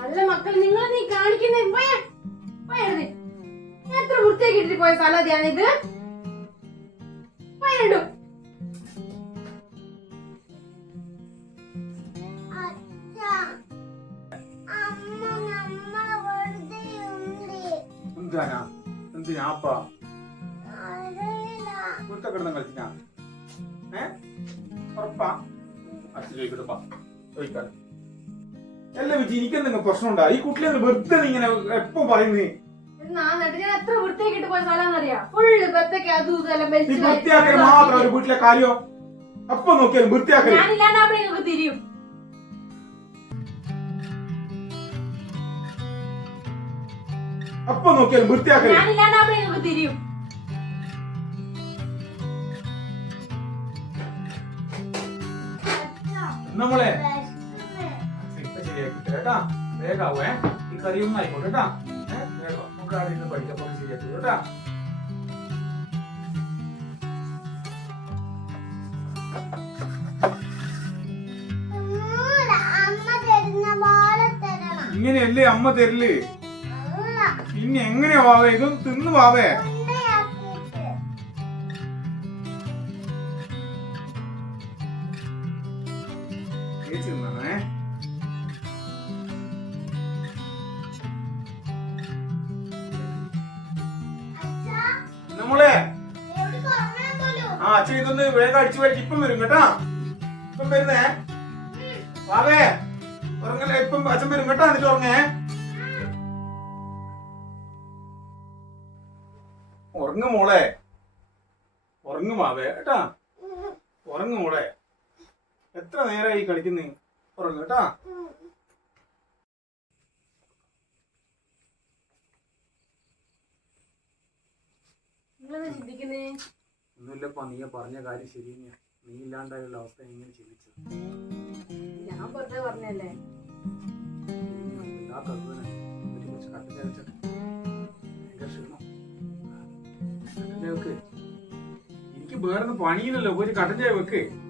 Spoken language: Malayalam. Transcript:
അല്ല മക്കൾ നിങ്ങൾ നീ കാണിക്കുന്നേ പോയാ എത്ര വൃത്തിയാക്കി ഇട്ടിട്ട് പോയ സ്ഥലത്തെയാണ് ഇത്? പോയിടും എന്തിനാ? എന്തിനാ അപ്പ? കുരുത്തക്കിടന്ന് കളിച്ചിനാ ഏ? ഉറപ്പാ? അച്ഛൻ ചോദിക്കട്ടെപ്പാ ചോദിക്കാറ് അല്ല വിജി എനിക്ക് എന്തെങ്കിലും പ്രശ്നമുണ്ടാ? ഈ കുട്ടിയെ വെറുതെ നീ ഇങ്ങനെ എപ്പോ പറയുന്നേ? വൃത്തിയാക്കൽ മാത്രം ഒരു വീട്ടിലെ കാര്യോ? അപ്പൊ നോക്കിയാലും വൃത്തിയാക്കൽ ഞാനില്ലാണ്ടാവുമ്പോ നിങ്ങൾക്ക് തിരിയും. അപ്പൊ നോക്കിയാലും വൃത്തിയാക്കൽ ഞാനില്ലാണ്ടാവുമ്പോ നിങ്ങൾക്ക് തിരിയും. നമ്മളെ കേട്ടാ? വേഗാവേ ഈ കറിയൊന്നും ആയിക്കോട്ടെ കേട്ടാ. വേഗം. നമുക്ക് അവിടെ ഇരുന്ന് പഠിക്കാം അപ്പൊ ശരിയാക്കി കേട്ടാ. പോലെ ഇങ്ങനെയല്ലേ അമ്മ തരില്ലേ പിന്നെ എങ്ങനെയാ വാവേ? ഇതും തിന്നു വാവേ. ചേച്ചി തിന്നാണേ. ആ അച്ഛൻ ഇതൊന്ന് വേഗം അടിച്ചു വരച്ച് ഇപ്പം വരും കേട്ടാ. ഇപ്പം വരുന്നേ. വാവേ ഉറങ്ങല്ലേ? ഇപ്പം അച്ഛൻ വരും കേട്ടാ എന്നിട്ട് ഉറങ്ങേ. ഉറങ്ങു മോളെ. ഉറങ്ങു മാവേ കേട്ടാ. ഉറങ്ങു മോളെ. എത്ര നേരമായി കളിക്കുന്നേ? ഉറങ്ങു കേട്ടാ. ചിന്തിക്കുന്നേ? ഒന്നുമില്ലപ്പാ നീ പറഞ്ഞ കാര്യം ശരി നീ ഇല്ലാണ്ടായുള്ള അവസ്ഥ എങ്ങനെ ചിന്തിച്ചത്. ഞാൻ വെറുതെ പറഞ്ഞല്ലേ എല്ലാ കറുവനെ ഭയങ്കര ക്ഷീണം. വെക്ക്. എനിക്ക് വേറെ പണിയില്ലല്ലോ. ഒരു കട്ടൻ ചായ വെക്ക്.